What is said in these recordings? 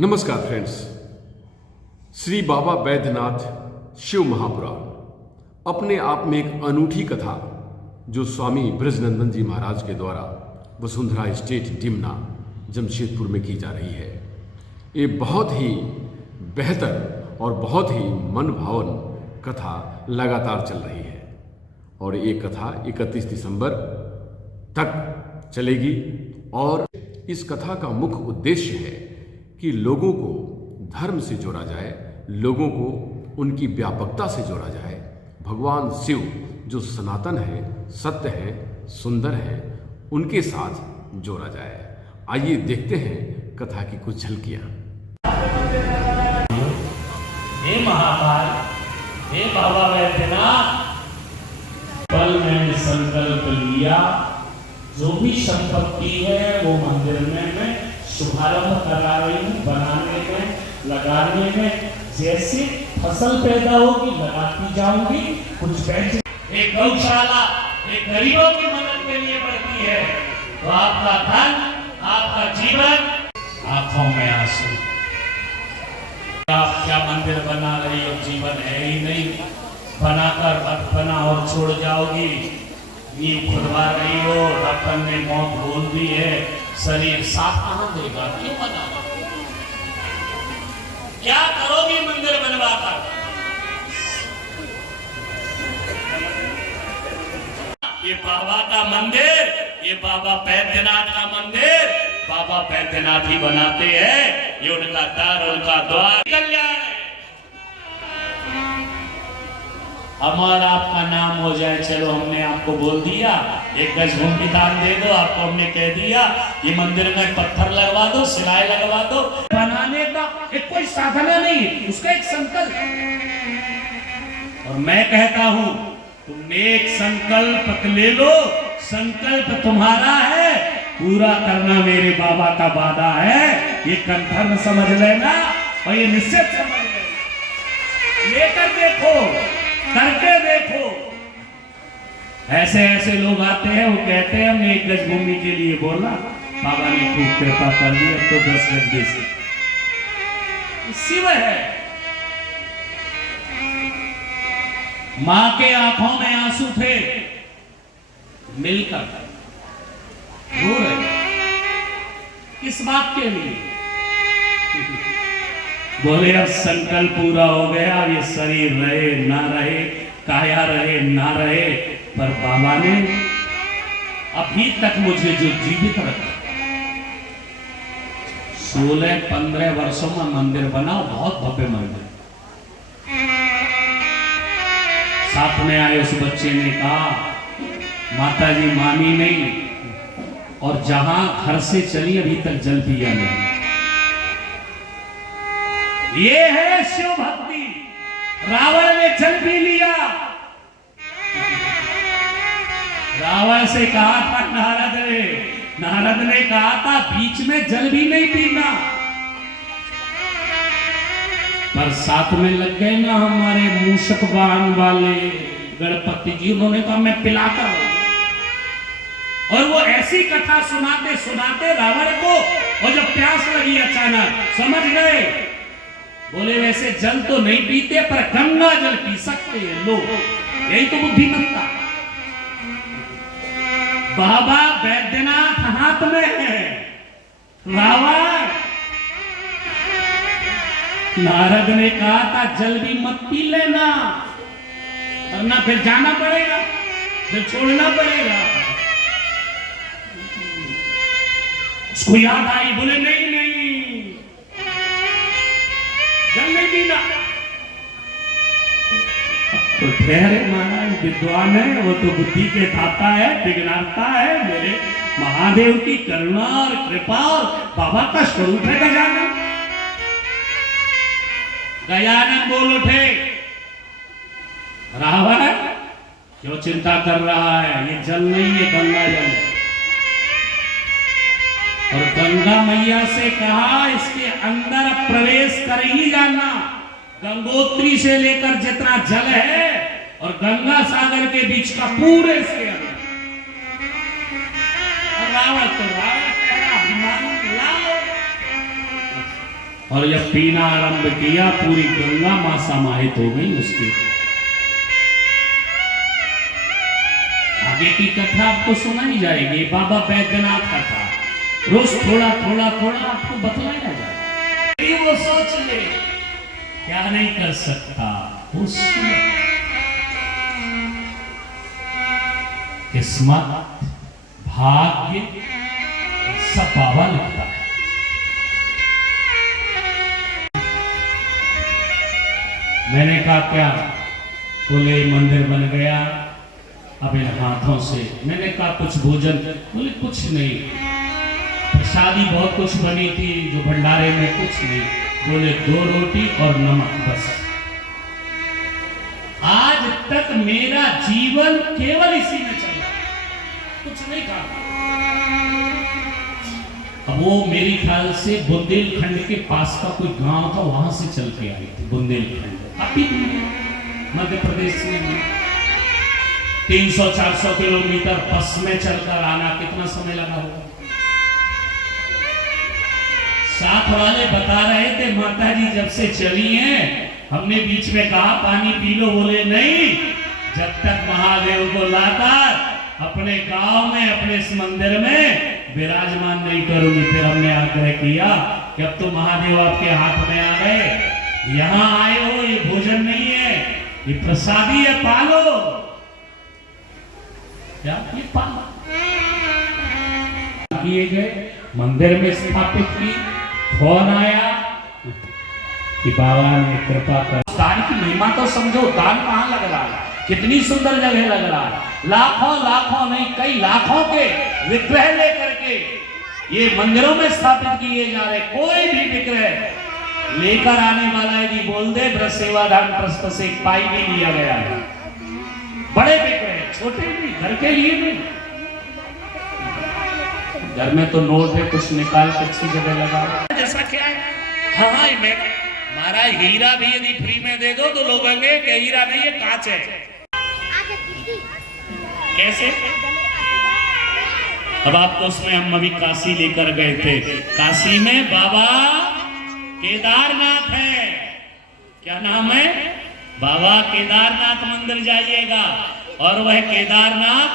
नमस्कार फ्रेंड्स। श्री बाबा बैद्यनाथ शिव महापुराण अपने आप में एक अनूठी कथा जो स्वामी ब्रजनंदन जी महाराज के द्वारा वसुंधरा स्टेट डिमना जमशेदपुर में की जा रही है। ये बहुत ही बेहतर और बहुत ही मन भावन कथा लगातार चल रही है और ये कथा 31 दिसंबर तक चलेगी। और इस कथा का मुख्य उद्देश्य है कि लोगों को धर्म से जोड़ा जाए, लोगों को उनकी व्यापकता से जोड़ा जाए। भगवान शिव जो सनातन है, सत्य है, सुंदर है, उनके साथ जोड़ा जाए। आइए देखते हैं कथा की कुछ झलकियां। हे महाकाल, हे बाबा बैद्यनाथ, कल मैंने संकल्प लिया जो भी संपत्ति है वो मंदिर में मैं शुभारंभ करा रही हूँ, बनाने में, लगाने में। जैसे फसल पैदा होगी लगाती जाऊंगी, कुछ बेच। एक गौशाला एक गरीबों की मदद के लिए बढ़ती है तो आपका धन, आपका जीवन, आंखों में आंसू। आप क्या मंदिर बना रही हो, जीवन है ही नहीं, बनाकर मत बना और छोड़ जाओगी। नींव खुदवा रही हो, डॉक्टर ने मौत बोल दी है, शरीर साथ कहां देगा, क्यों बना? क्या करोगी मंदिर बनवाकर? ये बाबा का मंदिर, ये बाबा बैद्यनाथ का मंदिर, बाबा बैद्यनाथ ही बनाते हैं। ये उनका दर, उनका द्वार, कल्याण है। हमारा आपका नाम हो जाए, चलो हमने आपको बोल दिया, 1 गज भूमि दान दे दो। आपको हमने कह दिया ये मंदिर में पत्थर लगवा दो, सिलाई लगवा दो। बनाने का एक कोई साधना नहीं, उसका एक संकल्प। और मैं कहता हूं तुम एक संकल्प ले लो, संकल्प तुम्हारा है, पूरा करना मेरे बाबा का वादा है। ये कंफर्म समझ लेना और ये निश्चित समझ लेना। लेकर देखो, करके देखो। ऐसे ऐसे लोग आते हैं, वो कहते हैं हमने 1 गज भूमि के लिए बोला, बाबा ने खूब कृपा कर दी, अब तो 10 गज दे से शिव है। मां के आंखों में आंसू थे, मिलकर रो रहे। किस बात के लिए? बोले अब संकल्प पूरा हो गया, अब ये शरीर रहे ना रहे, काया रहे ना रहे, पर बाबा ने अभी तक मुझे जो जीवित रखा। 16-15 वर्षों में मंदिर बना, बहुत भव्य मंदिर। साथ में आए उस बच्चे ने कहा माता जी मानी नहीं, और जहां घर से चली अभी तक जल पिया नहीं। ये है शिव भक्ति। रावण ने जल पी लिया। रावण से कहा था नारद ने कहा था बीच में जल भी नहीं पीना, पर साथ में लग गए ना हमारे मूषक वाहन वाले गणपति जी, उन्होंने कहा मैं पिलाकर। और वो ऐसी कथा सुनाते सुनाते रावण को, और जब प्यास लगी अचानक समझ गए, बोले वैसे जल तो नहीं पीते पर गंगा जल पी सकते हैं लोग, यही तो बुद्धिमत्ता। बाबा बैद्यनाथ हाथ में है, रावण। नारद ने कहा था जल भी मत पी लेना, वरना फिर जाना पड़ेगा, फिर छोड़ना पड़ेगा। उसको याद आई, बोले नहीं जल नहीं पीना। तो ठहरे महाराज, विद्वान है वो तो बुद्धि के दाता है, विज्ञानता है। मेरे महादेव की करुणा और कृपा और बाबा का स्वरूप है गजानन। गजानन बोल उठे, रावण क्यों चिंता कर रहा है, ये जल नहीं है, गंगा जल है। और गंगा मैया से कहा इसके अंदर प्रवेश कर ही जाना। गंगोत्री से लेकर जितना जल है और गंगा सागर के बीच का पूरे इसके अंदर। और रावण तो रावण, अभिमान लाओ। और जब पीना आरंभ किया पूरी गंगा मां समाहित हो गई उसके। आगे की कथा आपको सुनाई जाएगी। बाबा बैद्यनाथ का था, रोज थोड़ा थोड़ा थोड़ा आपको बतलाया जाएगा। वो सोच ले क्या नहीं कर सकता, वो सुने। किस्मत, भाग्य सब बाबा लिखता है। मैंने कहा क्या? बोले मंदिर बन गया अब इन हाथों से। मैंने कहा कुछ भोजन? बोले कुछ नहीं, प्रसादी बहुत कुछ बनी थी जो भंडारे में, कुछ नहीं। बोले 2 रोटी और नमक बस। आज तक मेरा जीवन केवल इसी में चला, कुछ नहीं खाया। अब वो मेरी ख्याल से बुंदेलखंड के पास का कोई गांव था, वहां से चल के आई थी बुंदेलखंड, काफी मध्य प्रदेश में। 300-400 किलोमीटर बस में चलकर आना, कितना समय लगा होगा? साथ वाले बता रहे थे माता जी जब से चली हैं, हमने बीच में कहा पानी पी लो, बोले नहीं, जब तक महादेव को लाकर अपने गांव में, अपने इस मंदिर में विराजमान नहीं करूंगी। फिर हमने आग्रह किया कि अब तो महादेव आपके हाथ में आ गए, यहां आए हो, ये भोजन नहीं है, ये प्रसादी है, पालो। क्या ये पालो किए गए, मंदिर में स्थापित की। फोन आया कि बाबा ने कृपा कर। दान की महिमा तो समझो, दान कहां लग रहा है, कितनी सुंदर जगह लग रहा है। लाखों लाखों नहीं, कई लाखों के विग्रह लेकर के ये मंदिरों में स्थापित किए जा रहे। कोई भी विग्रह लेकर आने वाला यदि बोल दे ब्रज सेवाधाम ट्रस्ट से एक पाई भी लिया गया है। बड़े विग्रह, छोटे भी, घर के लिए भी। घर में तो नोट है, कुछ निकाल के अच्छी जगह लगा। जैसा क्या है, हाँ मैं महाराज हीरा भी यदि फ्री में दे दो तो लोग कहेंगे कि हीरा नहीं है, कांच है। कैसे? अब आपको उसमें हम अभी काशी लेकर गए थे। काशी में बाबा केदारनाथ है। क्या नाम है? बाबा केदारनाथ मंदिर जाइएगा, और वह केदारनाथ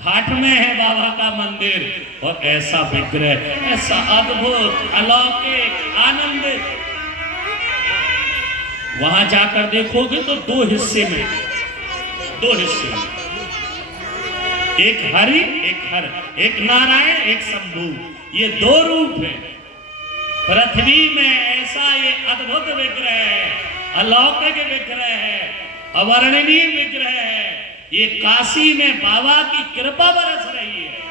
घाट में है बाबा का मंदिर। और ऐसा विग्रह, ऐसा अद्भुत अलौकिक आनंद, वहां जाकर देखोगे तो 2 हिस्से में, 2 हिस्से में, एक हरि एक हर, एक नारायण एक शंभु, ये 2 रूप है। पृथ्वी में ऐसा ये अद्भुत विग्रह है, अलौकिक विग्रह है, अवर्णनीय विग्रह है। ये काशी में बाबा की कृपा बरस रही है।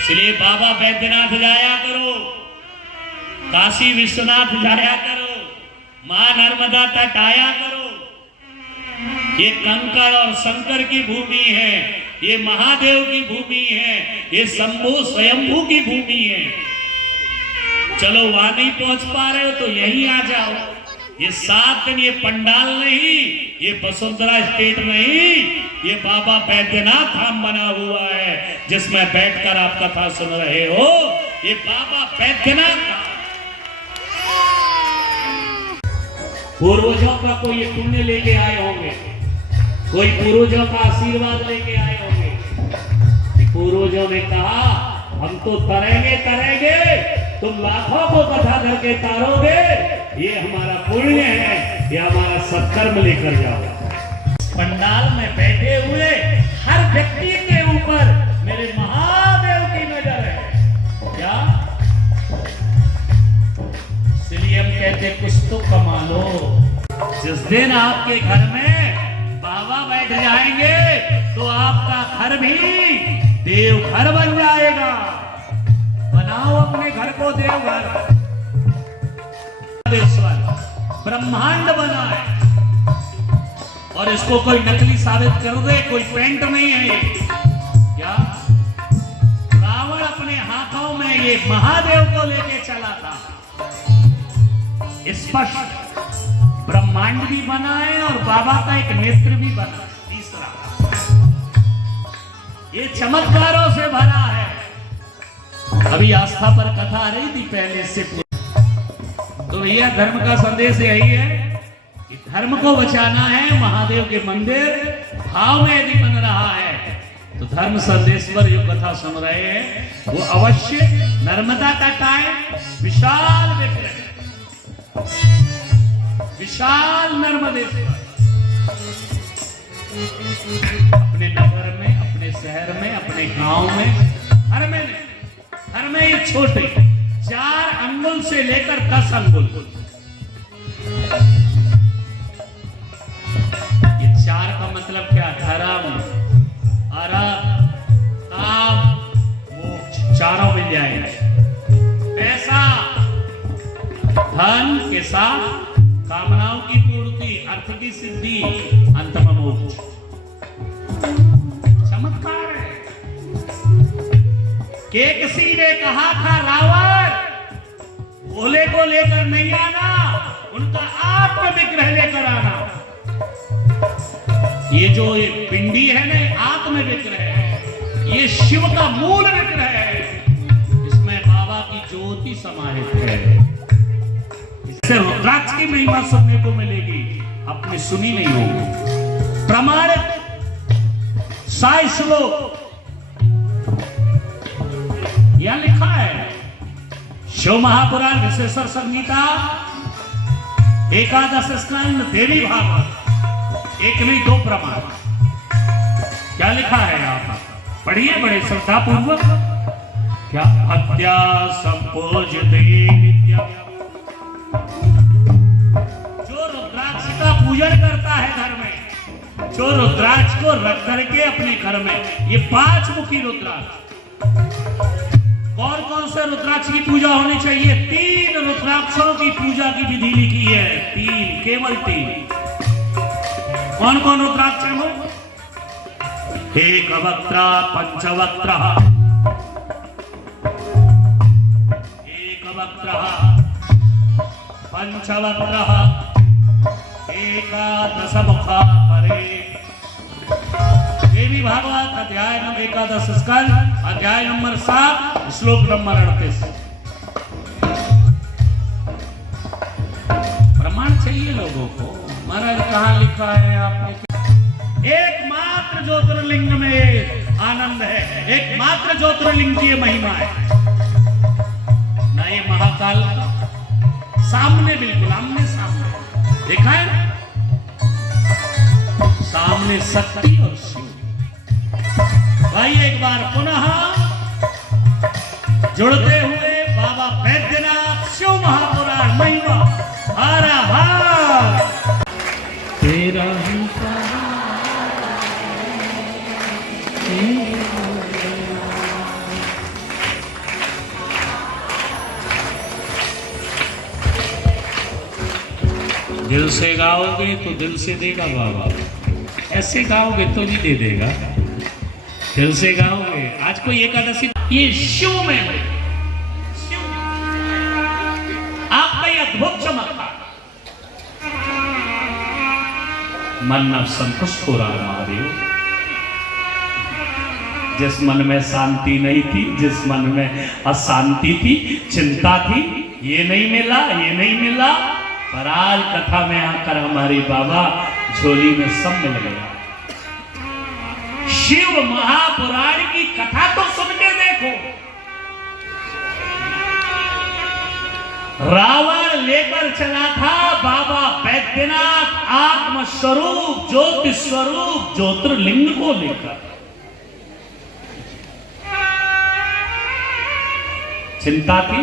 इसलिए बाबा बैद्यनाथ जाया करो, काशी विश्वनाथ जाया करो, मां नर्मदा तट आया करो। ये कंकड़ और शंकर की भूमि है, ये महादेव की भूमि है, ये शंभु स्वयंभू की भूमि है। चलो वहां नहीं पहुंच पा रहे हो तो यहीं आ जाओ। ये 7 दिन ये पंडाल नहीं, ये वसुंधरा स्टेट नहीं, ये बाबा बैद्यनाथ धाम बना हुआ है जिसमें बैठकर आप कथा सुन रहे हो। ये बाबा बैद्यनाथ धाम। पूर्वजों का कोई पुण्य लेके आए होंगे, कोई पूर्वजों का आशीर्वाद लेके आए होंगे। पूर्वजों ने कहा हम तो तरेंगे तरेंगे, तुम लाखों को कथा करके तारोगे, ये हमारा पुण्य है, ये हमारा सत्कर्म लेकर जाओ। पंडाल में बैठे हुए हर व्यक्ति के ऊपर मेरे महादेव की नजर है। क्या? इसलिए हम कहते कुछ तो कमा लो। जिस दिन आपके घर में बाबा बैठ जाएंगे तो आपका घर भी देवघर बन जाएगा। बनाओ अपने घर को देवघर। ब्रह्मांड बना है और इसको कोई नकली साबित कर दे, कोई पेंट नहीं है ये। क्या? रावण अपने हाथों में ये महादेव को लेके चला था। स्पष्ट ब्रह्मांड भी बना है और बाबा का एक नेत्र भी बना है। तीसरा, ये चमत्कारों से भरा है। अभी आस्था पर कथा आ रही थी पहले से। तो भैया धर्म का संदेश यही है कि धर्म को बचाना है। महादेव के मंदिर भाव में यदि बन रहा है तो धर्म संदेश पर जो कथा सुन रहे हैं वो अवश्य नर्मदा का टाइम विशाल विग्रह, विशाल नर्मदेश्वर अपने नगर में, अपने शहर में, अपने गांव में, घर में ये छोटे 4 अंगुल से लेकर 10 अंगुल, ये 4 का मतलब क्या? धर्म, अर्थ, काम, मोक्ष, चारों मिल जाएंगे। पैसा, धन के साथ कामनाओं की पूर्ति, अर्थ की सिद्धि, अंत में मोक्ष। चमत्कार है कि किसी ने कहा था रावण भोले को लेकर नहीं आना, उनका आत्म विग्रह लेकर आना। ये जो ये पिंडी है ना, आत्म विग्रह है, ये शिव का मूल विग्रह है। इसमें बाबा की ज्योति समाहित है। इससे रुद्राक्ष की महिमा सुनने को मिलेगी, आपने सुनी नहीं होगी। प्रमाणित 6 श्लोक यहां लिखा है। शिव महापुराण विशेषर संहिता 11 स्कंद देवी भागवत 1 नहीं 2 प्रमाण। क्या लिखा है यहाँ पर? पढ़िए बड़े श्रद्धा पूर्वक। क्या? हत्या संपूज्यते नित्यम्। जो रुद्राक्ष का पूजन करता है घर में, जो रुद्राक्ष को रख करके अपने घर में, ये 5 मुखी रुद्राक्ष। कौन कौन से रुद्राक्ष की पूजा होनी चाहिए? 3 रुद्राक्षों की पूजा की विधि लिखी है। 3, केवल 3। कौन कौन रुद्राक्ष है वो? एकवक्त्र, पंचवक्त्र, एकवक्त्र, पंचवक्त्र, एकादश मुखा परे। देवी भागवत अध्याय नंबर 11 स्कंद, अध्याय नंबर 7, श्लोक नंबर 38। प्रमाण चाहिए लोगों को। महाराज कहां लिखा है आपने? एकमात्र ज्योतिर्लिंग में आनंद है, एकमात्र ज्योतिर्लिंग की महिमा है ना। ये महाकाल सामने, बिल्कुल आमने सामने देखा है, सामने शक्ति और शिव। भाई एक बार पुनः जुड़ते हुए बाबा बैद्यनाथ शिव महापुराण महिमा हारा हार तेरा ही दिल से गाओगे तो दिल से देगा बाबा, ऐसे गाओगे तो नहीं दे देगा। दिल से गाओगे। आज कोई एकादशी ये शिव में है, आपका ये अद्भुत चमत्कार मन न संतुष्ट हो रहा महादेव। जिस मन में शांति नहीं थी, जिस मन में अशांति थी, चिंता थी, ये नहीं मिला, ये नहीं मिला, पर आज कथा में आकर हमारी बाबा झोली में सब मिल गया। शिव महापुराण की कथा तो सुन के देखो। रावण लेकर चला था बाबा बैद्यनाथ आत्म स्वरूप, ज्योति स्वरूप, ज्योतिर्लिंग को लेकर। चिंता थी,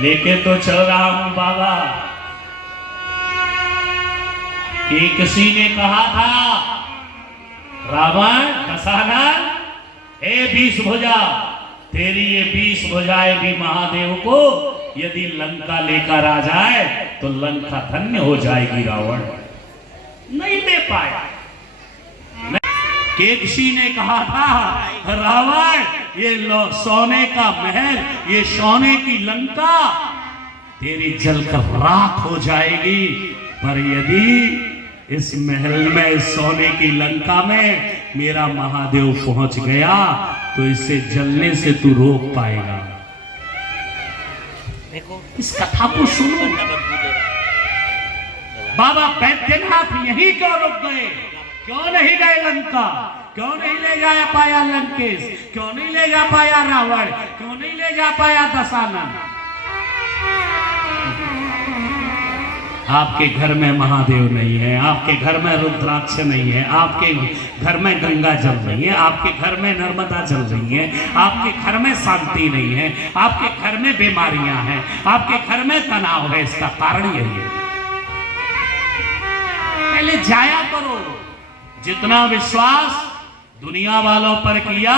लेके तो चल रहा हूं बाबा। कि किसी ने कहा था रावण दशानन, हे 20 भुजा, तेरी ये 20 भुजाएं भी महादेव को यदि लंका लेकर आ जाए तो लंका धन्य हो जाएगी। रावण नहीं दे पाया। किसी ने कहा था रावण, ये सोने का महल, ये सोने की लंका तेरी जलकर राख हो जाएगी, पर यदि इस महल में, सोने की लंका में मेरा महादेव पहुंच गया तो इसे जलने से तू रोक पाएगा। इस कथा को सुनो। बाबा बैद्यनाथ यहीं क्यों रुक गए? क्यों नहीं गए लंका? क्यों नहीं ले जा पाया लंकेश? क्यों नहीं ले जा पाया रावण? क्यों नहीं ले जा पाया दशानन? आपके घर में महादेव नहीं है, आपके घर में रुद्राक्ष नहीं है, आपके घर में गंगा जल रही है, आपके घर में नर्मदा जल रही है, आपके घर में शांति नहीं है, आपके घर में बीमारियां हैं, आपके घर में तनाव है। इसका कारण यही है। पहले जाया करो। जितना विश्वास दुनिया वालों पर किया,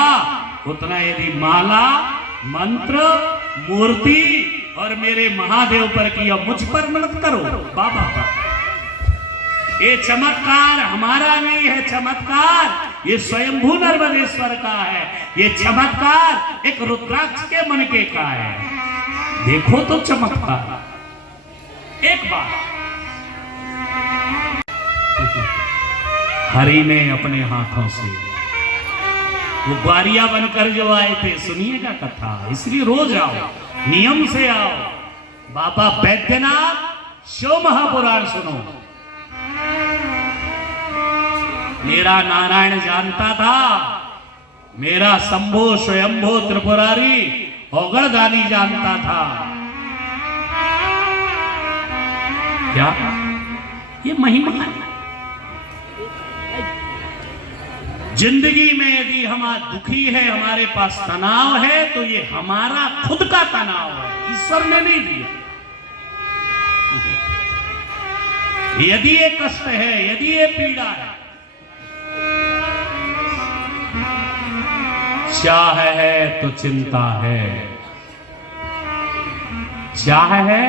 उतना यदि माला, मंत्र, मूर्ति और मेरे महादेव पर किया, मुझ पर मत करो, बाबा पर। ये चमत्कार हमारा नहीं है, चमत्कार ये स्वयंभू नर्मदेश्वर का है। ये चमत्कार एक रुद्राक्ष के मनके का है। देखो तो चमत्कार। एक बार हरि ने अपने हाथों से वो ग्वारिया बनकर जो आए थे, सुनिएगा कथा, इसलिए रोज आओ, नियम से आओ। बाबा बैद्यनाथ शिव महापुराण सुनो। मेरा नारायण जानता था, मेरा शंभो स्वयंभो त्रिपुरारी औगड़दानी जानता था। क्या ये महिमा है? जिंदगी में यदि हम दुखी है, हमारे पास तनाव है, तो ये हमारा खुद का तनाव है, ईश्वर ने नहीं दिया। यदि ये कष्ट है, यदि ये पीड़ा है, चाह है तो चिंता है, चाह है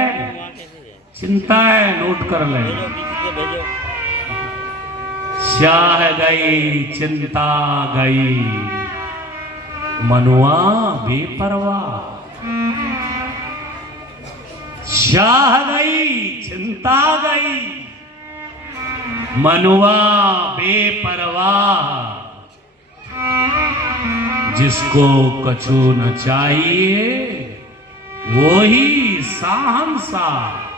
चिंता है, नोट कर ले। चाह गई चिंता गई, मनुआ बेपरवाह। चाह गई चिंता गई, मनुआ बेपरवाह। जिसको कछु न चाहिए, वो ही शहंशाह।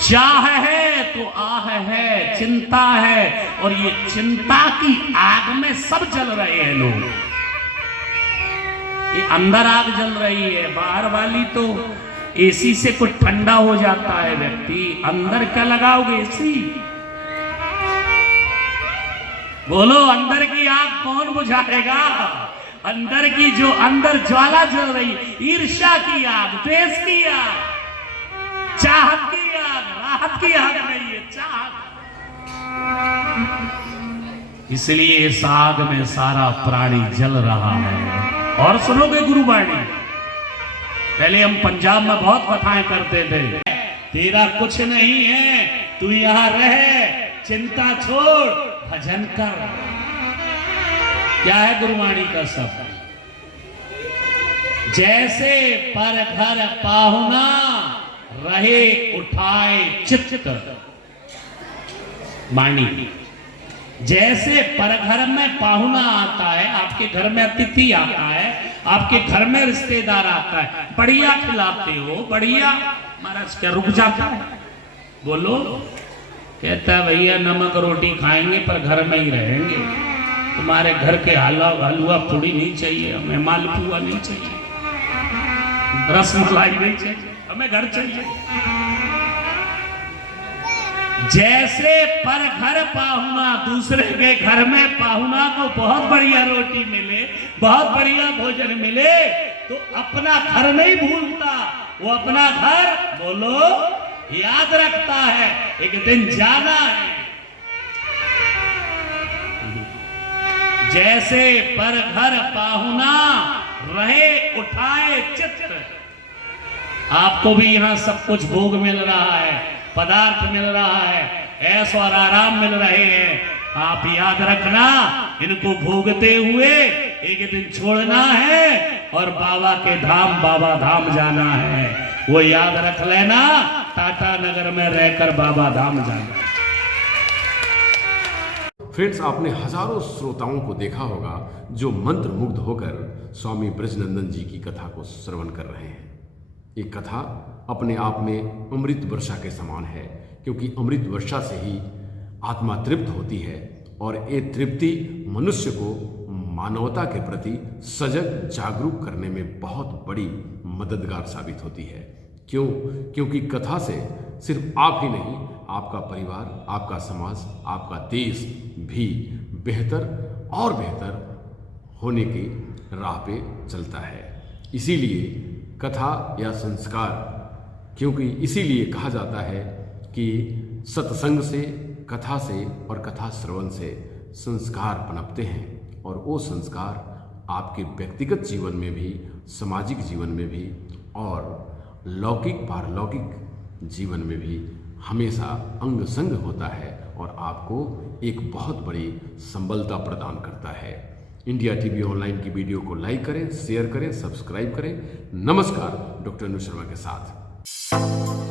चाह है तो आह है, चिंता है, और ये चिंता की आग में सब जल रहे हैं लोग। ये अंदर आग जल रही है, बाहर वाली तो एसी से कुछ ठंडा हो जाता है व्यक्ति, अंदर क्या लगाओगे? एसी। बोलो, अंदर की आग कौन बुझाएगा? अंदर की जो अंदर ज्वाला जल रही, ईर्ष्या की आग, द्वेष की आग, चाहत की आग, राहत की आग नहीं है, चाहत। इसलिए इस आग में सारा प्राणी जल रहा है। और सुनोगे गुरुवाणी, पहले हम पंजाब में बहुत कथाएं करते थे। तेरा कुछ नहीं है, तू यहां रह, चिंता छोड़, भजन कर। क्या है गुरुवाणी का शब्द? जैसे पर घर पाहुना, रहे उठाए चित्त। मानी, जैसे परघर में पाहुना आता है, आपके घर में अतिथि आता है, आपके घर में रिश्तेदार आता है, बढ़िया खिलाते हो, बढ़िया, महाराज क्या रुक जाता है? बोलो, कहता है भैया नमक रोटी खाएंगे पर घर में ही रहेंगे, तुम्हारे घर के हलवा पूड़ी नहीं चाहिए, हमें मालपुआ नहीं चाहिए, रसमलाई नहीं चाहिए, हमें घर चाहिए। जैसे पर घर पाहुना, दूसरे के घर में पाहुना को बहुत बढ़िया रोटी मिले, बहुत बढ़िया भोजन मिले, तो अपना घर नहीं भूलता, वो अपना घर, बोलो, याद रखता है, एक दिन जाना है। जैसे पर घर पाहुना, रहे उठाए चित्त। आपको भी यहां सब कुछ भोग मिल रहा है, पदार्थ मिल रहा है, ऐश और आराम मिल रहे हैं। आप याद रखना, इनको भोगते हुए एक दिन छोड़ना है और बाबा के धाम, बाबा धाम जाना है। वो याद रख लेना, टाटा नगर में रहकर बाबा धाम जाना। फ्रेंड्स, आपने हजारों श्रोताओं को देखा होगा जो मंत्र मुग्ध होकर स्वामी ब्रजनंदन जी की कथा को श्रवण कर रहे हैं। ये कथा अपने आप में अमृत वर्षा के समान है, क्योंकि अमृत वर्षा से ही आत्मा तृप्त होती है और ये तृप्ति मनुष्य को मानवता के प्रति सजग जागरूक करने में बहुत बड़ी मददगार साबित होती है। क्यों? क्योंकि कथा से सिर्फ आप ही नहीं, आपका परिवार, आपका समाज, आपका देश भी बेहतर और बेहतर होने की राह पे चलता है। इसीलिए कथा या संस्कार, क्योंकि इसीलिए कहा जाता है कि सत्संग से, कथा से और कथा श्रवण से संस्कार पनपते हैं, और वो संस्कार आपके व्यक्तिगत जीवन में भी, सामाजिक जीवन में भी और लौकिक पारलौकिक जीवन में भी हमेशा अंग संग होता है और आपको एक बहुत बड़ी संबलता प्रदान करता है। इंडिया टीवी ऑनलाइन की वीडियो को लाइक करें, शेयर करें, सब्सक्राइब करें। नमस्कार, डॉक्टर अनु शर्मा के साथ।